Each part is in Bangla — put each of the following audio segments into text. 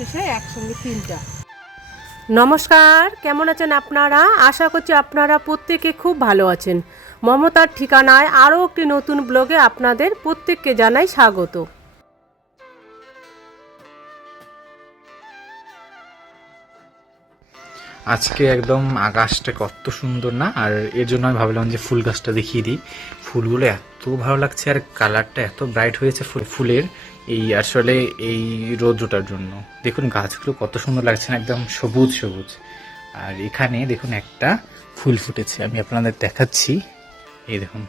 অবশেষে একসঙ্গে তিনটা। নমস্কার, কেমন আছেন আপনারা? আশা করছি আপনারা প্রত্যেকে খুব ভালো আছেন। মমতার ঠিকানায় আরও একটি নতুন ব্লগে আপনাদের প্রত্যেককে জানাই স্বাগত। আজকে একদম আকাশটা কত সুন্দর না, আর এর জন্য আমি ভাবলাম যে ফুল গাছটা দেখিয়ে দিই। ফুলগুলো এত ভালো লাগছে আর কালারটা এত ব্রাইট হয়েছে ফুলের, এই আসলে এই রৌদ্রটার জন্য। দেখুন গাছগুলো কত সুন্দর লাগছে না, একদম সবুজ সবুজ। আর এখানে দেখুন একটা ফুল ফুটেছে, আমি আপনাদের দেখাচ্ছি। এই দেখুন,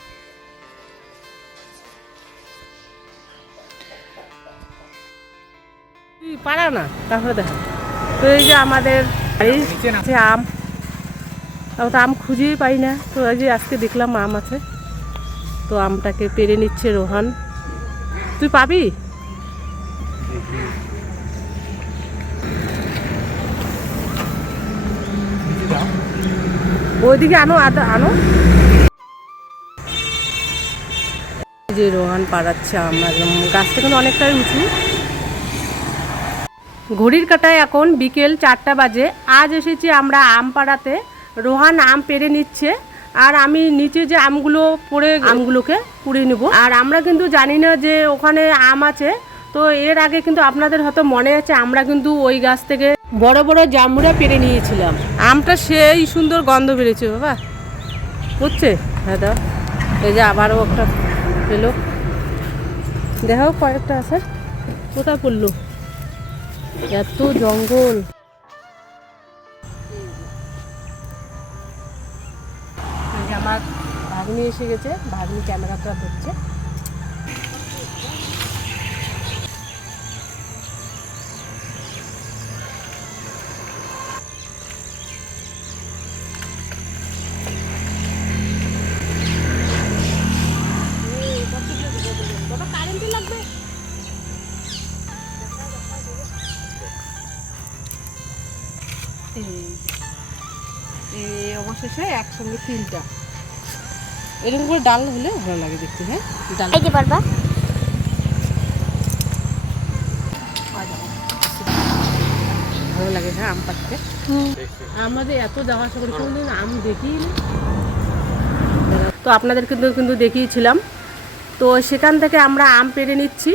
পারা না, তারপরে দেখা। তো এই যে আমাদের আছে আম, তো আম খুঁজেই পাই না। তো এই যে আজকে দেখলাম আম আছে, তো আমটাকে পেরে নিচ্ছে রোহান। তুই পাবি? ওইদিকে আনো, আনো। যে রোহান পাড়াচ্ছে আম, একদম গাছটা কিন্তু অনেকটাই উঁচু। ঘড়ির কাঁটায় এখন বিকেল 4টা বাজে। আজ এসেছি আমরা আম পাড়াতে। রোহান আম পেড়ে নিচ্ছে আর আমি নিচে যে আমগুলো পড়ে আমগুলোকে কুড়িয়ে নেব। আর আমরা কিন্তু জানি না যে ওখানে আম আছে। তো এর আগে কিন্তু আপনাদের হয়তো মনে আছে, আমরা কিন্তু ওই গাছ থেকে বড় বড় জামুরা পেড়ে নিয়েছিলাম। আমটা সেই সুন্দর গন্ধ বেরিয়েছে বাবা, বুঝছে? হ্যাঁ দাও, এই যে আবারও একটা পেলো, দেখো কয়েকটা আছে। কোথায় পড়লো? এত জঙ্গল। আমার ভাগ্নি এসে গেছে, ভাগ্নি ক্যামেরাটা ধরছে। এই অবশেষে একসঙ্গে তিনটা এরকম করে ডাল হলে ভালো লাগে দেখতে। হ্যাঁ, ডাল দিতে পারবা? ভালো লাগে হ্যাঁ আম পাড়তে। আমাদের এত যাওয়া আসা করে কোনোদিন আম দেখিই না। তো আপনাদের কিন্তু দেখিয়েছিলাম। তো সেখান থেকে আমরা আম পেড়ে নিচ্ছি।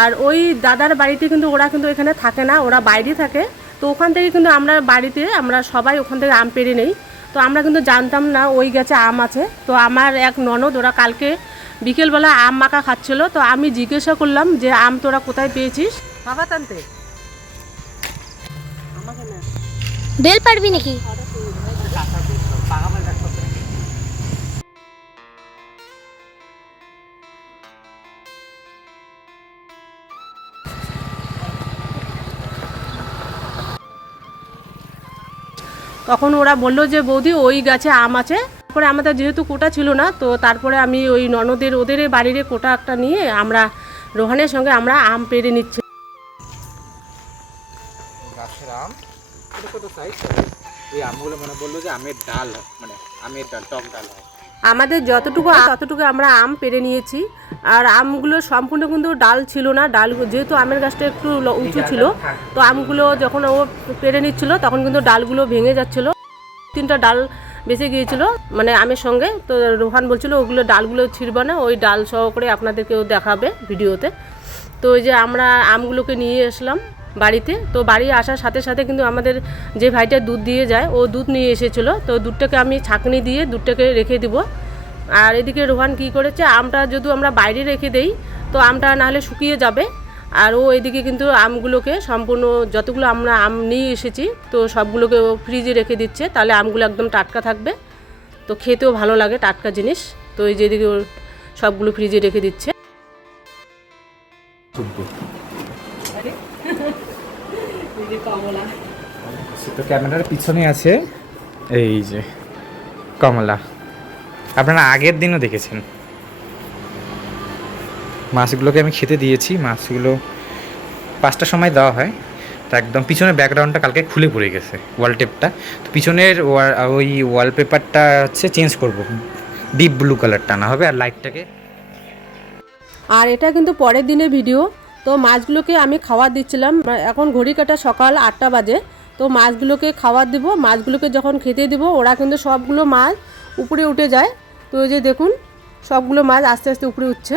আর ওই দাদার বাড়িতে কিন্তু ওরা কিন্তু এখানে থাকে না, ওরা বাইরে থাকে। তো ওখান থেকে কিন্তু আমরা বাড়িতে আমরা সবাই ওখান থেকে আম পেড়ে নেই। তো আমরা কিন্তু জানতাম না ওই গাছে আম আছে। তো আমার এক ননদ, ওরা কালকে বিকেলবেলা আম মাখা খাচ্ছিল। তো আমি জিজ্ঞাসা করলাম যে আম তোরা কোথায় পেয়েছিস? বাবা টানতে আমাকে না বেল পারবি নাকি? তখন ওরা বললো যে বৌদি ওই গাছে আম আছে। তারপরে আমাদের যেহেতু কোটা ছিল না, তো তারপরে আমি ওই ননদের ওদের বাড়ির কোটা একটা নিয়ে আমরা রোহানের সঙ্গে আমরা আম পেড়ে নিচ্ছি। গাছের আম ছোট ছোট সাইজ, এই আমগুলো মনে বললো যে আমের ডাল, মানে আমের ডাল, টক ডাল হয়। আমাদের যতটুকু ততটুকু আমরা আম পেড়ে নিয়েছি। আর আমগুলো সম্পূর্ণ কিন্তু ডাল ছিল না। ডাল যেহেতু আমের গাছটা একটু উঁচু ছিল, তো আমগুলো যখন ও পেড়ে নিচ্ছিল তখন কিন্তু ডালগুলো ভেঙে যাচ্ছিলো। 3টা ডাল বেঁচে গিয়েছিল মানে আমের সঙ্গে। তো রোহান বলছিল ওগুলো ডালগুলো ছিঁড়বে না, ওই ডাল সহকারে আপনাদেরকেও দেখাবে ভিডিওতে। তো ওই যে আমরা আমগুলোকে নিয়ে আসলাম বাড়িতে। তো বাড়ি আসার সাথে সাথে কিন্তু আমাদের যে ভাইটা দুধ দিয়ে যায়, ও দুধ নিয়ে এসেছিলো। তো দুধটাকে আমি ছাঁকনি দিয়ে দুধটাকে রেখে দিব। আর এদিকে রোহান কী করেছে, আমটা যদি আমরা বাইরে রেখে দেই তো আমটা নাহলে শুকিয়ে যাবে। আর ও এদিকে কিন্তু আমগুলোকে সম্পূর্ণ যতগুলো আমরা আম নিয়ে এসেছি তো সবগুলোকে ও ফ্রিজে রেখে দিচ্ছে, তাহলে আমগুলো একদম টাটকা থাকবে। তো খেতেও ভালো লাগে টাটকা জিনিস। তো এই যেদিকে ওর সবগুলো ফ্রিজে রেখে দিচ্ছে। তো ক্যামেরার পিছনে আছে এই যে কমলা, আপনারা আগের দিনও দেখেছেন। মাছগুলোকে আমি খেতে দিয়েছি, মাছগুলো 5টার সময় দেওয়া হয়। তো একদম পিছনের ব্যাকগ্রাউন্ডটা কালকে খুলে পড়ে গেছে, ওয়ালটেপটা। তো পিছনের ওই ওয়ালপেপারটা হচ্ছে চেঞ্জ করব, ডিপ ব্লু কালার টানা হবে আর লাইটটাকে। আর এটা কিন্তু পরের দিনের ভিডিও। তো মাছগুলোকে আমি খাবার দিচ্ছিলাম। এখন ঘড়ি কাটা সকাল 8টা বাজে। তো মাছগুলোকে খাবার দিব, মাছগুলোকে যখন খেতে দিব ওরা কিন্তু সবগুলো মাছ উপরে উঠে যায়। তো এই যে দেখুন সবগুলো মাছ আস্তে আস্তে উপরে উঠছে,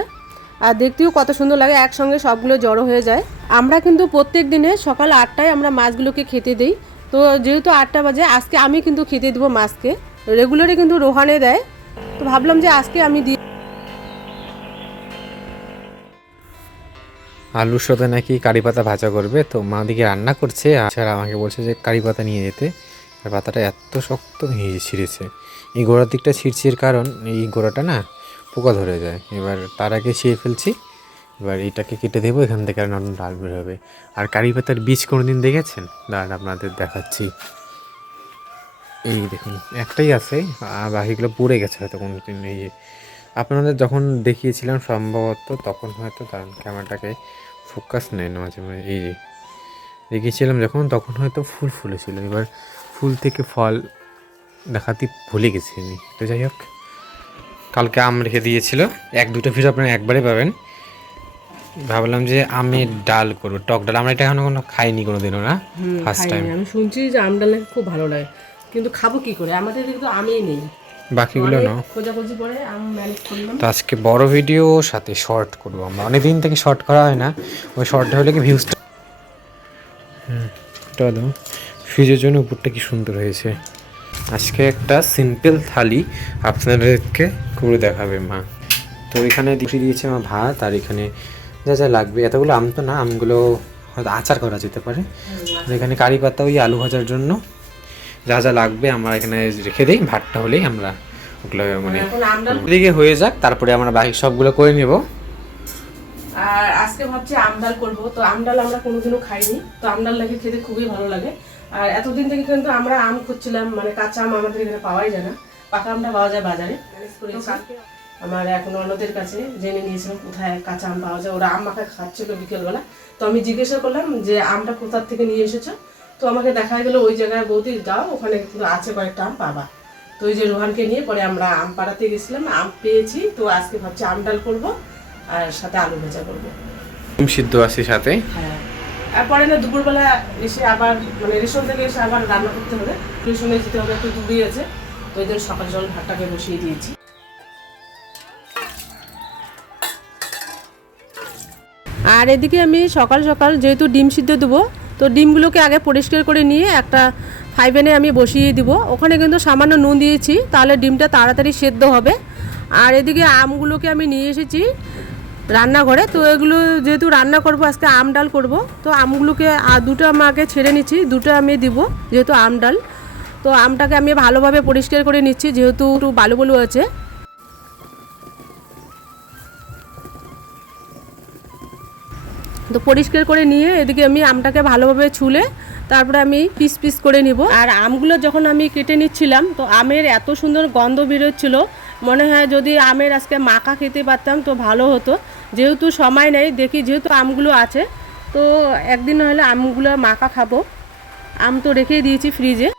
আর দেখতেও কত সুন্দর লাগে, একসঙ্গে সবগুলো জড়ো হয়ে যায়। আমরা কিন্তু প্রত্যেক দিনে সকাল 8টায় আমরা মাছগুলোকে খেতে দিই। তো যেহেতু 8টা বাজে, আজকে আমি কিন্তু খেতে দেবো মাছকে। রেগুলারই কিন্তু রোহানে দেয়, তো ভাবলাম যে আজকে আমি দিই। আলুর সাথে নাকি কারি পাতা ভাজা করবে, তো মা দিকে রান্না করছে, আর আমাকে বলছে যে কারি পাতা নিয়ে যেতে। আর পাতাটা এত শক্ত ছিঁড়েছে, এই গোড়ার দিকটা ছিঁড়ছির কারণ এই গোড়াটা না পোকা ধরে যায়। এবার তার আগে ছিঁড়ে ফেলছি, এবার এইটাকে কেটে দেবো, এখান থেকে আর নতুন ডাল বের হবে। আর কারি পাতার বীজ কোনোদিন দেখেছেন? দাঁড়ান আপনাদের দেখাচ্ছি। এই দেখুন একটাই আছে, আর বাকিগুলো পড়ে গেছে হয়তো কোনো দিন। এই যে আপনাদের যখন দেখিয়েছিলাম সম্ভবত তখন হয়তো, কারণ ক্যামেরাটাকে ফোকাস নেয় না মাঝে মাঝে, এই যে দেখিয়েছিলাম যখন তখন হয়তো ফুল ফুলেছিল। এবার ফুল থেকে ফল দেখাতে ভুলে গেছি আমি। তো যাই হোক, কালকে আম রেখে দিয়েছিল, 1-2টা ভিডিও আপনারা একবারে পাবেন। ভাবলাম যে আমের ডাল করবো, টক ডাল। আমরা এটা এখনো কোনো খাইনি কোনোদিনও, না ফার্স্ট টাইম। আমি শুনছি যে আম ডাল নাকি খুব ভালো লাগে, কিন্তু খাবো কি করে, আমাদের কিন্তু আমই নেই। বাকিগুলো না খোঁজাখুঁজি করে আম ম্যানেজ করলাম। তো আজকে বড় ভিডিও সাথে শর্ট করবো আমরা, অনেকদিন থেকে শর্ট করা হয় না। ওই শর্টটা হলে কি ভিউজটা চলো। ফ্রিজের জন্য উপরটা কি সুন্দর হয়েছে। আজকে একটা সিম্পল থালি আপনাদেরকে করে দেখাবে মা। তো এখানে দিয়েছে মা ভাত, আর এখানে যা যা লাগবে, এতগুলো আম তো না, আমগুলো হয়তো আচার করা যেতে পারে। এখানে কারি পাতা, ওই আলু ভাজার জন্য যা যা লাগবে আমরা এখানে রেখে দিই, ভাতটা হলেই আমরা ওগুলো মানে দিকে হয়ে যাক, তারপরে আমরা বাকি সবগুলো করে নেব। আর আজকে ভাবছি আম ডাল করবো। তো আম ডাল আমরা কোনোদিনও খাইনি, তো আম ডাল লাগে খেতে খুবই ভালো লাগে। আর এতদিন থেকে কিন্তু আমরা আম খুঁজছিলাম, মানে কাঁচা আম আমাদের এখানে পাওয়াই যায় না, পাকা আমটা পাওয়া যায় বাজারে। আমার এখন অন্যদের কাছে জেনে নিয়েছিলাম কোথায় কাঁচা আম পাওয়া যায়, ওরা আম মাখা খাচ্ছিল বিকেলবেলা। তো আমি জিজ্ঞাসা করলাম যে আমটা কোথার থেকে নিয়ে এসেছো, তো আমাকে দেখা গেল ওই জায়গায় বৌদি যাও, ওখানে কিন্তু আছে কয়েকটা আম পাবা। তো ওই যে রোহানকে নিয়ে পরে আমরা আম পাড়াতে গেছিলাম, আম পেয়েছি। তো আজকে ভাবছি আম ডাল করবো আর সাথে আলু ভাজা করবো। সিদ্ধ আছে সাথে। হ্যাঁ, আর পরে না দুপুরবেলা এসে আবার মানে রেশন থেকে এসে আবার রান্না করতে হবে, টিউশনে যেতে হবে, একটু দূরে আছে। তো ওই জন্য সকাল জল ভাতটাকে বসিয়ে দিয়েছি। আর এদিকে আমি সকাল সকাল যেহেতু ডিম সিদ্ধ দেবো, তো ডিমগুলোকে আগে পরিষ্কার করে নিয়ে একটা ফ্রাইপ্যানে আমি বসিয়ে দিব। ওখানে কিন্তু সামান্য নুন দিয়েছি, তাহলে ডিমটা তাড়াতাড়ি সেদ্ধ হবে। আর এদিকে আমগুলোকে আমি নিয়ে এসেছি রান্নাঘরে। তো এগুলো যেহেতু রান্না করব, আজকে আম ডাল করব, তো আমগুলোকে দুটো আমাকে ছেড়ে নিচ্ছি, দুটো আমি দিব যেহেতু আম ডাল। তো আমটাকে আমি ভালোভাবে পরিষ্কার করে নিচ্ছি, যেহেতু একটু বালু বালু আছে। তো পরিষ্কার করে নিয়ে এদিকে আমি আমটাকে ভালোভাবে ছুলে তারপরে আমি পিস পিস করে নিব। আর আমগুলো যখন আমি কেটে নিচ্ছিলাম, তো আমের এত সুন্দর গন্ধ বেরোচ্ছিল, মনে হয় যদি আমের আজকে মাখা খেতে পারতাম তো ভালো হতো। যেহেতু সময় নেই, দেখি যেহেতু আমগুলো আছে, তো একদিন হলে আমগুলো মাখা খাবো। আম তো রেখেই দিয়েছি ফ্রিজে।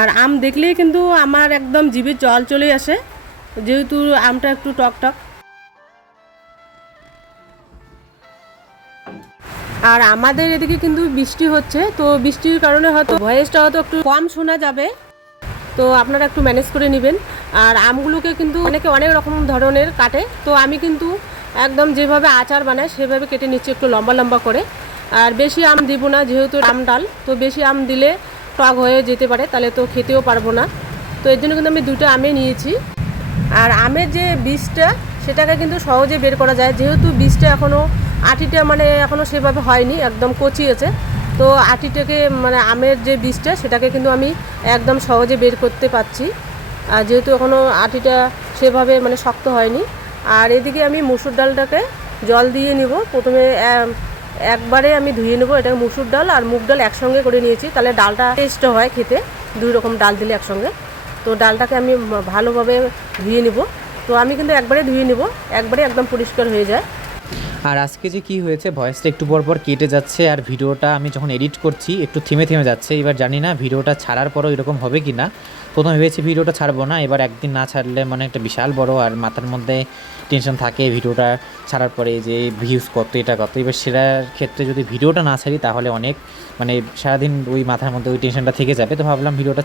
আর আম দেখলেই কিন্তু আমার একদম জিভে জল চলে আসে, যেহেতু আমটা একটু টক টক। আর আমাদের এদিকে কিন্তু বৃষ্টি হচ্ছে, তো বৃষ্টির কারণে হয়তো ভয়েসটা হয়তো একটু কম শোনা যাবে, তো আপনারা একটু ম্যানেজ করে নেবেন। আর আমগুলোকে কিন্তু অনেকে অনেক রকম ধরনের কাটে, তো আমি কিন্তু একদম যেভাবে আচার বানায় সেভাবে কেটে নিচ্ছি, একটু লম্বা লম্বা করে। আর বেশি আম দিব না, যেহেতু আম ডাল, তো বেশি আম দিলে টক হয়ে যেতে পারে, তাহলে তো খেতেও পারবো না। তো এর জন্য কিন্তু আমি দুটো আমে নিয়েছি। আর আমের যে বীজটা সেটাকে কিন্তু সহজে বের করা যায়, যেহেতু বীজটা এখনও আটিটা মানে এখনও সেভাবে হয়নি, একদম কচি আছে। তো আটিটাকে মানে আমের যে বীজটা সেটাকে কিন্তু আমি একদম সহজে বের করতে পারছি, আর যেহেতু এখনও আটিটা সেভাবে মানে শক্ত হয়নি। আর এদিকে আমি মুসুর ডালটাকে জল দিয়ে নিব, প্রথমে একবারে আমি ধুয়ে নেবো। এটা মুসুর ডাল আর মুগ ডাল একসঙ্গে করে নিয়েছি, তাহলে ডালটা টেস্ট হয় খেতে, দুই রকম ডাল দিলে একসঙ্গে। তো ডালটাকে আমি ভালোভাবে ধুয়ে নিব। তো আমি কিন্তু একবারে ধুয়ে নিব, একবারে একদম পরিষ্কার হয়ে যায়। আর আজকে যে কি হয়েছে, ভয়েসটা একটু পর পর কেটে যাচ্ছে, আর ভিডিওটা আমি যখন এডিট করছি একটু থেমে থেমে যাচ্ছে। এবার জানি না ভিডিওটা ছাড়ার পরও এরকম হবে কি না। প্রথমে ভেবেছি ভিডিওটা ছাড়বো না, এবার একদিন না ছাড়লে মানে একটা বিশাল বড় আর মাথার মধ্যে টেনশন থাকে ভিডিওটা ছাড়ার পরে যে ভিউজ কত এটা কত। এবার সেটার ক্ষেত্রে যদি ভিডিওটা না ছাড়ি তাহলে অনেক মানে সারাদিন ওই মাথার মধ্যে ওই টেনশনটা থেকে যাবে। তো ভাবলাম ভিডিওটা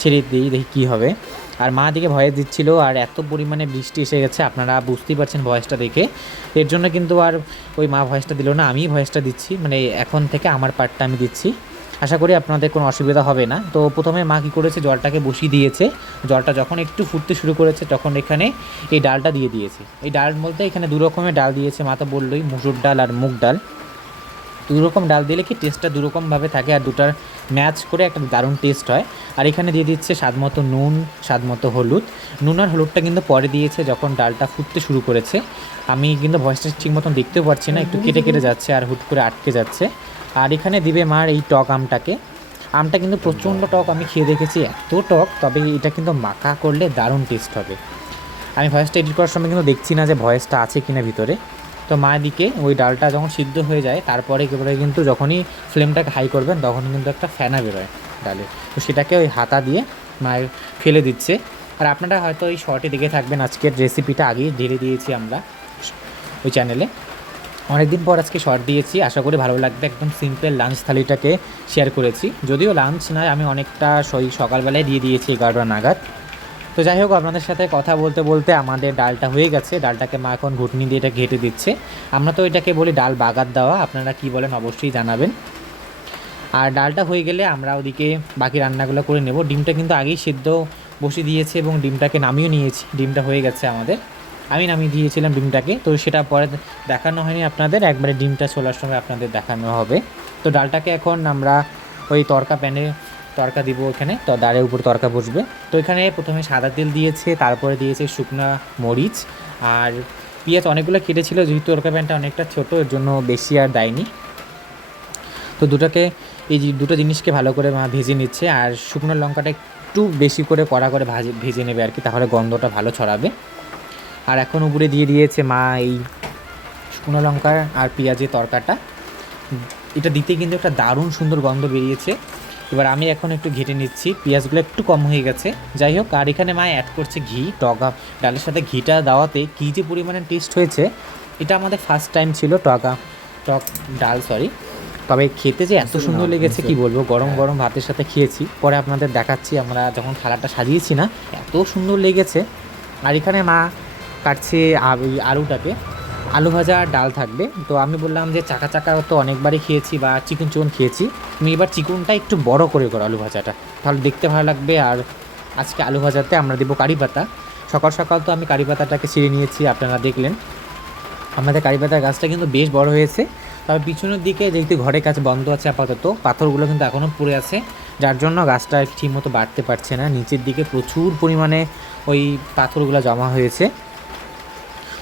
ছেড়ে দিই, দেখি কী হবে। আর মা দিকে ভয়েস দিচ্ছিল আর এত পরিমাণে বৃষ্টি এসে গেছে, আপনারা বুঝতেই পারছেন ভয়েসটা দেখে। এর জন্য কিন্তু আর ওই মা ভয়েসটা দিল না, আমি ভয়েসটা দিচ্ছি, মানে এখন থেকে আমার পার্টটা আমি দিচ্ছি। আশা করি আপনাদের কোনো অসুবিধা হবে না। তো প্রথমে মা কী করেছে, জলটাকে বসিয়ে দিয়েছে। জলটা যখন একটু ফুটতে শুরু করেছে তখন এখানে এই ডালটা দিয়ে দিয়েছে। এই ডাল বলতে এখানে দু রকমের ডাল দিয়েছে, মা তো বললোই, মুসুর ডাল আর মুগ ডাল। দু রকম ডাল দিলে কি টেস্টটা দু রকমভাবে থাকে আর দুটার ম্যাচ করে একটা দারুণ টেস্ট হয়। আর এখানে দিয়ে দিচ্ছে স্বাদ মতো নুন, স্বাদ মতো হলুদ। নুন আর হলুদটা কিন্তু পরে দিয়েছে যখন ডালটা ফুটতে শুরু করেছে। আমি কিন্তু ভয়েসটা ঠিক মতন দেখতেও পারছি না, একটু কেটে কেটে যাচ্ছে আর হুট করে আটকে যাচ্ছে। আর এখানে দিবে মার এই টক আমটাকে। আমটা কিন্তু প্রচণ্ড টক, আমি খেয়ে দেখেছি এত টক, তবে এটা কিন্তু মাখা করলে দারুণ টেস্ট হবে। আমি ভয়েসটা এডিট করার সময় কিন্তু দেখছি না যে ভয়েসটা আছে কিনা ভিতরে। তো মা দিকে ওই ডালটা যখন সিদ্ধ হয়ে যায় তারপরে একেবারে কিন্তু যখনই ফ্লেমটাকে হাই করবেন তখন কিন্তু একটা ফেনা বেরোয় ডালে, তো সেটাকে ওই হাতা দিয়ে মায়ের ফেলে দিচ্ছে। আর আপনারা হয়তো ওই শর্টে দেখে থাকবেন, আজকের রেসিপিটা আগেই ঢেলে দিয়েছি আমরা ওই চ্যানেলে, অনেকদিন পর আজকে শর্ট দিয়েছি, আশা করি ভালো লাগবে। একদম সিম্পল লাঞ্চ থালিটাকে শেয়ার করেছি, যদিও লাঞ্চ নয়, আমি অনেকটা সকালবেলায় দিয়ে দিয়েছি 11টা নাগাদ। তো যাই হোক, আপনাদের সাথে কথা বলতে বলতে আমাদের ডালটা হয়ে গেছে। ডালটাকে মা এখন ঘুটনি দিয়ে এটা ঘেঁটে দিচ্ছে। আমরা তো এটাকে বলি ডাল বাগার দেওয়া, আপনারা কি বলেন অবশ্যই জানাবেন। আর ডালটা হয়ে গেলে আমরা ওদিকে বাকি রান্নাগুলো করে নেব। ডিমটা কিন্তু আগেই সেদ্ধ বসিয়ে দিয়েছে এবং ডিমটাকে নামিয়েও নিয়েছি। ডিমটা হয়ে গেছে আমাদের, আমি নামিয়ে দিয়েছিলাম ডিমটাকে, তো সেটা পরে দেখানো হয়নি আপনাদের, একবারে ডিমটা চলার সময় আপনাদের দেখানো হবে। তো ডালটাকে এখন আমরা ওই প্যানে তড়কা দিব, এখানে তো ডালের উপর তড়কা বসবে। তো এখানে প্রথমে সাদা তেল দিয়েছে, তারপরে দিয়েছে শুকনা মরিচ আর পেঁয়াজ অনেকগুলো কেটেছিল, যেহেতু তড়কা প্যানটা অনেকটা ছোটো এর জন্য বেশি আর দেয়নি। তো এই দুটো জিনিসকে ভালো করে মা ভেজে নিচ্ছে। আর শুকনো লঙ্কাটা একটু বেশি করে কড়া করে ভেজে নেবে আর কি, তাহলে গন্ধটা ভালো ছড়াবে। আর এখন উপরে দিয়ে দিয়েছে মা এই শুকনো লঙ্কা আর পেঁয়াজের তরকাটা, এটা দিতে কিন্তু একটা দারুণ সুন্দর গন্ধ বেরিয়েছে। এবার আমি এখন একটু ঘেটে নিচ্ছি, পেঁয়াজগুলো একটু কম হয়ে গেছে, যাই হোক। আর এখানে মা অ্যাড করছে ঘি, ডালের সাথে ঘিটা দেওয়াতে কী যে পরিমাণে টেস্ট হয়েছে, এটা আমাদের ফার্স্ট টাইম ছিল টক ডাল, তবে খেতে যে এত সুন্দর লেগেছে কি বলবো। গরম গরম ভাতের সাথে খেয়েছি, পরে আপনাদের দেখাচ্ছি আমরা যখন থালাটা সাজিয়েছি না, এত সুন্দর লেগেছে। আর এখানে মা কাটছে আলুটাকে, আলু ভাজা আর ডাল থাকবে। তো আমি বললাম যে চাকা তো অনেকবারই খেয়েছি বা চিকন খেয়েছি, তুমি এবার চিকনটা একটু বড় করে করো আলু ভাজাটা, তাহলে দেখতে ভালো লাগবে। আর আজকে আলু ভাজাতে আমরা দেবো কারি পাতা। সকাল সকাল তো আমি কারি পাতাটাকে ছিঁড়ে নিয়েছি, আপনারা দেখলেন। আমাদের কারি পাতার গাছটা কিন্তু বেশ বড় হয়েছে, তবে পিছনের দিকে যেহেতু ঘরের কাছে বন্ধ আছে আপাতত, পাথরগুলো কিন্তু এখনও পড়ে আছে, যার জন্য গাছটা ঠিকমতো বাড়তে পারছে না। নিচের দিকে প্রচুর পরিমাণে ওই পাথরগুলো জমা হয়েছে।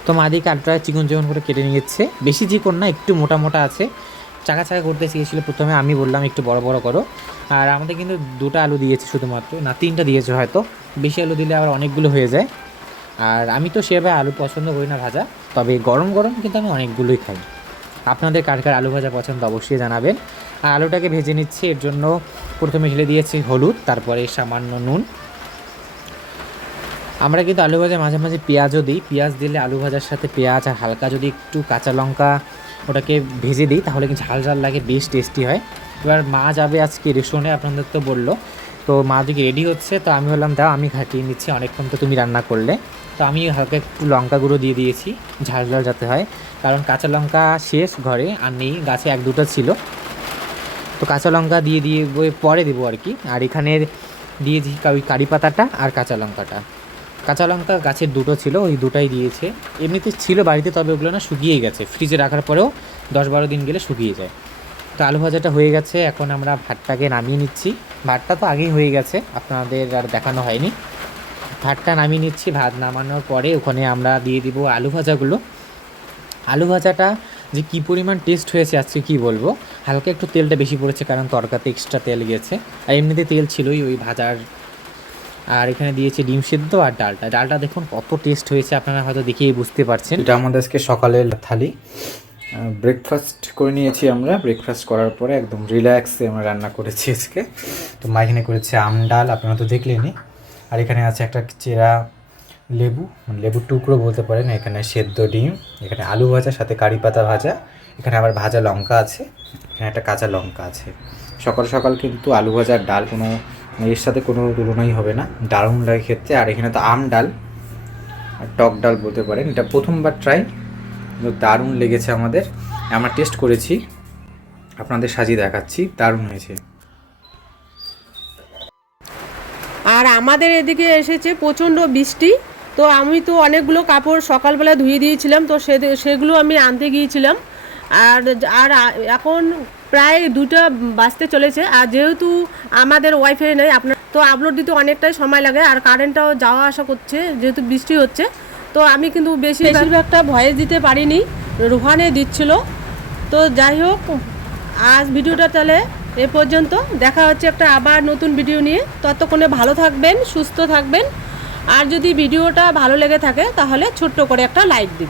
তো মা দিকে আলুটা চিকন করে কেটে নিয়েছে, বেশি চিকন না, একটু মোটা আছে। চাকা করতে চেয়েছিলো প্রথমে, আমি বললাম একটু বড় করো। আর আমাদের কিন্তু 2টা আলু দিয়েছে শুধুমাত্র, না 3টা দিয়েছে হয়তো, বেশি আলু দিলে আবার অনেকগুলো হয়ে যায়। আর আমি তো সেভাবে আলু পছন্দ করি না ভাজা, তবে গরম কিন্তু আমি অনেকগুলোই খাই। আপনাদের কার আলু ভাজা পছন্দ অবশ্যই জানাবেন। আর আলুটাকে ভেজে নিচ্ছি, এর জন্য প্রথমে ঢেলে দিয়েছি হলুদ, তারপরে সামান্য নুন। আমরা কিন্তু আলু ভাজা মাঝে মাঝে পেঁয়াজও দিই, পেঁয়াজ দিলে আলু ভাজার সাথে পেঁয়াজ আর হালকা যদি একটু কাঁচা লঙ্কা ওটাকে ভেজে দিই তাহলে কিন্তু ঝাল লাগে, বেশ টেস্টি হয়। এবার মা যাবে আজকে রেস্টুরেন্টে, আপনাদের তো বললো। তো মা দিকে রেডি হচ্ছে, তো আমি বললাম দাও আমি ঘাটিয়ে নিচ্ছি, অনেকক্ষণ তো তুমি রান্না করলে। তো আমি হালকা একটু লঙ্কা গুঁড়ো দিয়ে দিয়েছি, ঝাল যাতে হয়, কারণ কাঁচা লঙ্কা শেষ ঘরে আর নেই, গাছে 1-2টা ছিল। তো কাঁচা লঙ্কা দিয়ে পরে দেবো আর কি। আর এখানে দিয়েছি ওই কারি পাতাটা আর কাঁচা লঙ্কা গাছের 2টো ছিল, ওই 2টাই দিয়েছে। এমনিতে ছিল বাড়িতে, তবে ওগুলো না শুকিয়েই গেছে, ফ্রিজে রাখার পরেও 10-12 দিন গেলে শুকিয়ে যায়। তো আলু ভাজাটা হয়ে গেছে, এখন আমরা ভাতটাকে নামিয়ে নিচ্ছি। ভাতটা তো আগেই হয়ে গেছে, আপনাদের আর দেখানো হয়নি। ভাতটা নামিয়ে নিচ্ছি, ভাত নামানোর পরে ওখানে আমরা দিয়ে দিব আলু ভাজাগুলো। আলু ভাজাটা যে কী পরিমাণ টেস্ট হয়েছে আজকে কী বলবো। হালকা একটু তেলটা বেশি পড়েছে, কারণ তরকাতে এক্সট্রা তেল গেছে, আর এমনিতে তেল ছিলই ওই ভাজার। আর এখানে দিয়েছে ডিম সিদ্ধ আর ডালটা দেখুন কত টেস্ট হয়েছে, আপনারা হয়তো দেখেই বুঝতে পারছেন। এটা আমাদের আজকে সকালের থালি। ব্রেকফাস্ট করে নিয়েছি আমরা। ব্রেকফাস্ট করার পরে একদম রিল্যাক্সে আমরা রান্না করেছি আজকে। তো মা এখানে করেছে আম ডাল, আপনারা তো দেখলেনই। আর এখানে আছে একটা চেরা লেবু, মানে লেবুর টুকরো বলতে পারেন। এখানে সেদ্ধ ডিম, এখানে আলু ভাজা, সাথে কারি পাতা ভাজা, এখানে আবার ভাজা লঙ্কা আছে, এখানে একটা কাঁচা লঙ্কা আছে। সকাল সকাল কিন্তু আলু ভাজা আর ডাল কোনো এর সাথে কোনো তুলনাই হবে না, দারুণ লাগে খেতে। আর এখানে তো আম ডাল আর টক ডাল বলতে পারেন, এটা প্রথমবার ট্রাই, কিন্তু দারুণ লেগেছে আমাদের। আমরা টেস্ট করেছি, আপনাদের সাজিয়ে দেখাচ্ছি, দারুণ হয়েছে। আর আমাদের এদিকে এসেছে প্রচণ্ড বৃষ্টি। তো আমি তো অনেকগুলো কাপড় সকালবেলা ধুয়ে দিয়েছিলাম, তো সেগুলো আমি আনতে গিয়েছিলাম। আর আর এখন প্রায় 2টা বাজতে চলেছে। আর যেহেতু আমাদের ওয়াইফাই নেই, আপনার তো আপলোড দিতে অনেকটাই সময় লাগে, আর কারেন্টটাও যাওয়া আসা করছে যেহেতু বৃষ্টি হচ্ছে। তো আমি কিন্তু বেশিরভাগটা ভয়েস দিতে পারিনি, রুহানে দিচ্ছিল। তো যাই হোক, আজ ভিডিওটা তাহলে এ পর্যন্ত। দেখা হচ্ছে একটা আবার নতুন ভিডিও নিয়ে। ততক্ষণে ভালো থাকবেন, সুস্থ থাকবেন। আর যদি ভিডিওটা ভালো লেগে থাকে তাহলে ছোট্ট করে একটা লাইক দিন।